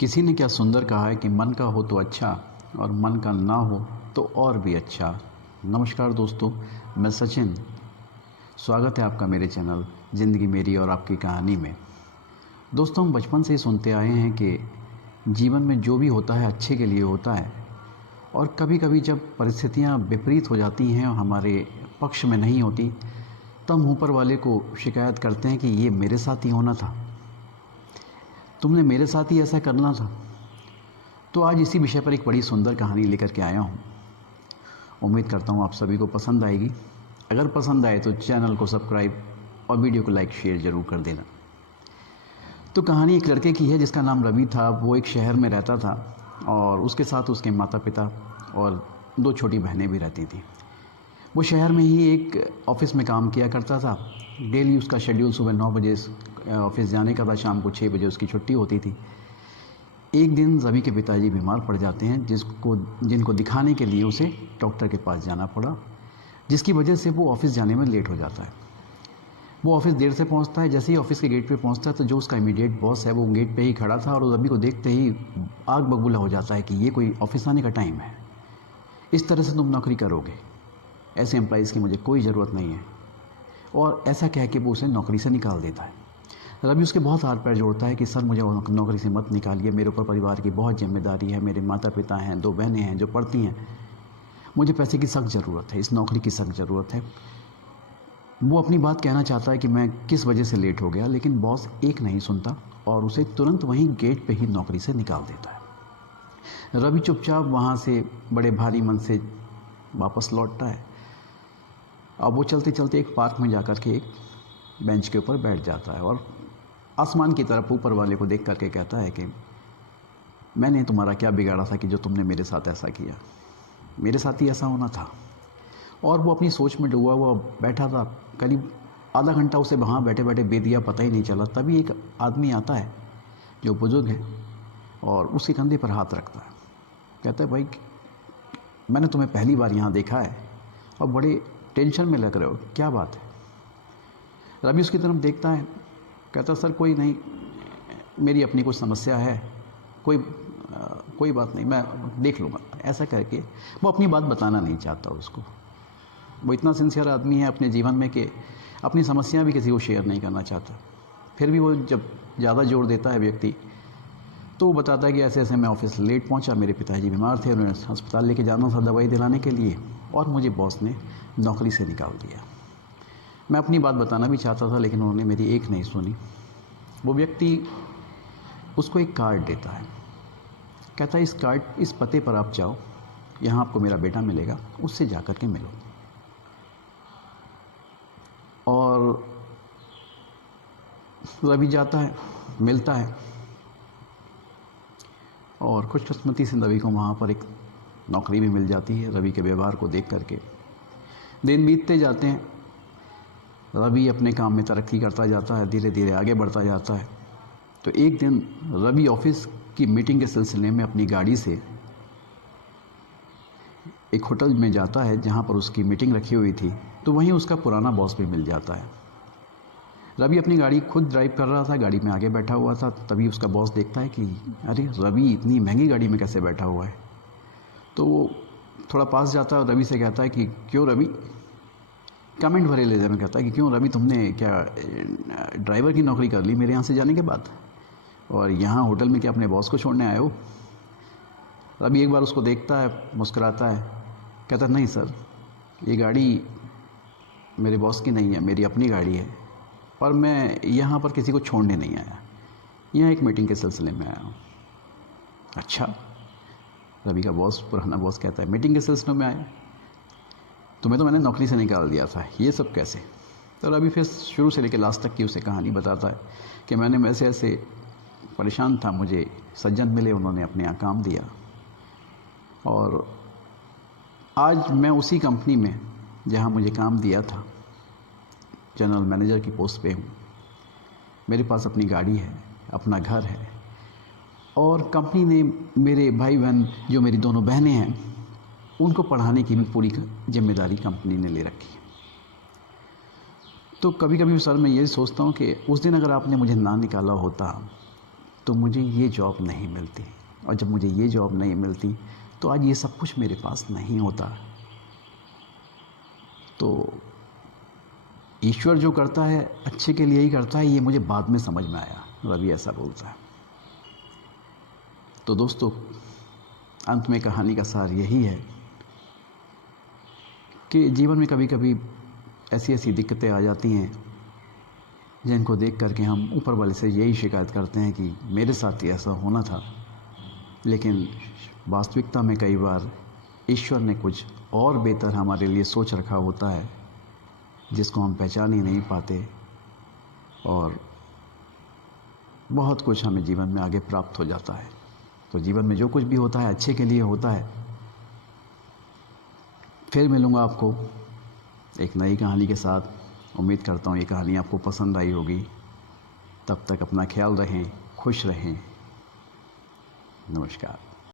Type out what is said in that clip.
किसी ने क्या सुंदर कहा है कि मन का हो तो अच्छा और मन का ना हो तो और भी अच्छा। नमस्कार दोस्तों, मैं सचिन। स्वागत है आपका मेरे चैनल ज़िंदगी मेरी और आपकी कहानी में। दोस्तों, हम बचपन से ही सुनते आए हैं कि जीवन में जो भी होता है अच्छे के लिए होता है, और कभी कभी जब परिस्थितियां विपरीत हो जाती हैं और हमारे पक्ष में नहीं होती, तब हम ऊपर वाले को शिकायत करते हैं कि ये मेरे साथ ही होना था, तुमने मेरे साथ ही ऐसा करना था। तो आज इसी विषय पर एक बड़ी सुंदर कहानी लेकर के आया हूँ। उम्मीद करता हूँ आप सभी को पसंद आएगी। अगर पसंद आए तो चैनल को सब्सक्राइब और वीडियो को लाइक शेयर ज़रूर कर देना। तो कहानी एक लड़के की है जिसका नाम रवि था। वो एक शहर में रहता था और उसके साथ उसके माता पिता और दो छोटी बहनें भी रहती थी। वो शहर में ही एक ऑफिस में काम किया करता था। डेली उसका शेड्यूल सुबह 9 बजे ऑफिस जाने का था, शाम को 6 बजे उसकी छुट्टी होती थी। एक दिन रवि के पिताजी बीमार पड़ जाते हैं, जिनको दिखाने के लिए उसे डॉक्टर के पास जाना पड़ा, जिसकी वजह से वो ऑफिस जाने में लेट हो जाता है। वो ऑफिस देर से पहुंचता है। जैसे ही ऑफिस के गेट पे पहुंचता है तो जो उसका इमीडिएट बॉस है वो गेट पे ही खड़ा था और रवि को देखते ही आग बबूला हो जाता है कि ये कोई ऑफिस आने का टाइम है, इस तरह से तुम नौकरी करोगे, ऐसे एम्प्लॉइज़ की मुझे कोई ज़रूरत नहीं है। और ऐसा कह के वो उसे नौकरी से निकाल देता है। रवि उसके बहुत हाथ पैर जोड़ता है कि सर मुझे नौकरी से मत निकालिए, मेरे ऊपर परिवार की बहुत जिम्मेदारी है, मेरे माता पिता हैं, 2 बहनें हैं जो पढ़ती हैं, मुझे पैसे की सख्त ज़रूरत है, इस नौकरी की सख्त ज़रूरत है। वो अपनी बात कहना चाहता है कि मैं किस वजह से लेट हो गया, लेकिन बॉस एक नहीं सुनता और उसे तुरंत वहीं गेट पे ही नौकरी से निकाल देता है। रवि चुपचाप वहाँ से बड़े भारी मन से वापस लौटता है। अब वो चलते चलते एक पार्क में जाकर के एक बेंच के ऊपर बैठ जाता है और आसमान की तरफ ऊपर वाले को देख करके कहता है कि मैंने तुम्हारा क्या बिगाड़ा था कि जो तुमने मेरे साथ ऐसा किया, मेरे साथ ही ऐसा होना था। और वो अपनी सोच में डूबा हुआ बैठा था। करीब आधा घंटा उसे वहाँ बैठे बैठे बीत गया, पता ही नहीं चला। तभी एक आदमी आता है जो बुजुर्ग है और उसके कंधे पर हाथ रखता है। कहता है, भाई मैंने तुम्हें पहली बार यहाँ देखा है और बड़े टेंशन में लग रहे हो, क्या बात है। रवि उसकी तरफ देखता है, कहता सर कोई नहीं, मेरी अपनी कुछ समस्या है, कोई बात नहीं, मैं देख लूँगा। ऐसा करके वो अपनी बात बताना नहीं चाहता उसको। वो इतना सिंसियर आदमी है अपने जीवन में कि अपनी समस्याएं भी किसी को शेयर नहीं करना चाहता। फिर भी वो जब ज़्यादा जोर देता है व्यक्ति, तो वो बताता है कि ऐसे ऐसे मैं ऑफिस लेट पहुंचा, मेरे पिताजी बीमार थे, उन्हें अस्पताल लेके जाना था दवाई दिलाने के लिए, और मुझे बॉस ने नौकरी से निकाल दिया। मैं अपनी बात बताना भी चाहता था लेकिन उन्होंने मेरी एक नहीं सुनी। वो व्यक्ति उसको एक कार्ड देता है। कहता है, इस पते पर आप जाओ, यहाँ आपको मेरा बेटा मिलेगा, उससे जा कर के मिलो। और रवि जाता है, मिलता है और खुशकिस्मती से रवि को वहाँ पर एक नौकरी भी मिल जाती है। रवि के व्यवहार को देख करके दिन बीतते जाते हैं। रवि अपने काम में तरक्की करता जाता है, धीरे धीरे आगे बढ़ता जाता है। तो एक दिन रवि ऑफिस की मीटिंग के सिलसिले में अपनी गाड़ी से एक होटल में जाता है जहाँ पर उसकी मीटिंग रखी हुई थी। तो वहीं उसका पुराना बॉस भी मिल जाता है। रवि अपनी गाड़ी खुद ड्राइव कर रहा था, गाड़ी में आगे बैठा हुआ था। तभी उसका बॉस देखता है कि अरे रवि इतनी महंगी गाड़ी में कैसे बैठा हुआ है। तो वो थोड़ा पास जाता है और रवि से कहता है कि क्यों रवि, कमेंट भरे लेजर में कहता है कि क्यों रवि, तुमने क्या ड्राइवर की नौकरी कर ली मेरे यहाँ से जाने के बाद, और यहाँ होटल में क्या अपने बॉस को छोड़ने आए हो। रवि एक बार उसको देखता है, मुस्कुराता है, कहता नहीं सर, ये गाड़ी मेरे बॉस की नहीं है, मेरी अपनी गाड़ी है, और मैं यहाँ पर किसी को छोड़ने नहीं आया, यहाँ एक मीटिंग के सिलसिले में आया हूँ। अच्छा, रवि का बॉस, पुराना बॉस कहता है, मीटिंग के सिलसिले में आया, तुम्हें तो मैंने नौकरी से निकाल दिया था, ये सब कैसे। तो रवि फिर शुरू से लेकर लास्ट तक की उसे कहानी बताता है कि मैंने ऐसे ऐसे परेशान था, मुझे सज्जन मिले, उन्होंने अपने यहाँ काम दिया, और आज मैं उसी कंपनी में जहाँ मुझे काम दिया था जनरल मैनेजर की पोस्ट पे हूँ। मेरे पास अपनी गाड़ी है, अपना घर है, और कंपनी ने मेरे भाई बहन, जो मेरी दोनों बहनें हैं, उनको पढ़ाने की भी पूरी जिम्मेदारी कंपनी ने ले रखी है। तो कभी कभी सर मैं ये सोचता हूँ कि उस दिन अगर आपने मुझे ना निकाला होता तो मुझे ये जॉब नहीं मिलती, और जब मुझे ये जॉब नहीं मिलती तो आज ये सब कुछ मेरे पास नहीं होता। तो ईश्वर जो करता है अच्छे के लिए ही करता है, ये मुझे बाद में समझ में आया। रवि ऐसा बोलता है। तो दोस्तों, अंत में कहानी का सार यही है कि जीवन में कभी कभी ऐसी ऐसी दिक्कतें आ जाती हैं जिनको देख करके हम ऊपर वाले से यही शिकायत करते हैं कि मेरे साथ ही ऐसा होना था। लेकिन वास्तविकता में कई बार ईश्वर ने कुछ और बेहतर हमारे लिए सोच रखा होता है, जिसको हम पहचान ही नहीं पाते, और बहुत कुछ हमें जीवन में आगे प्राप्त हो जाता है। तो जीवन में जो कुछ भी होता है अच्छे के लिए होता है। फिर मिलूँगा आपको एक नई कहानी के साथ। उम्मीद करता हूँ ये कहानी आपको पसंद आई होगी। तब तक अपना ख्याल रहें, खुश रहें। नमस्कार।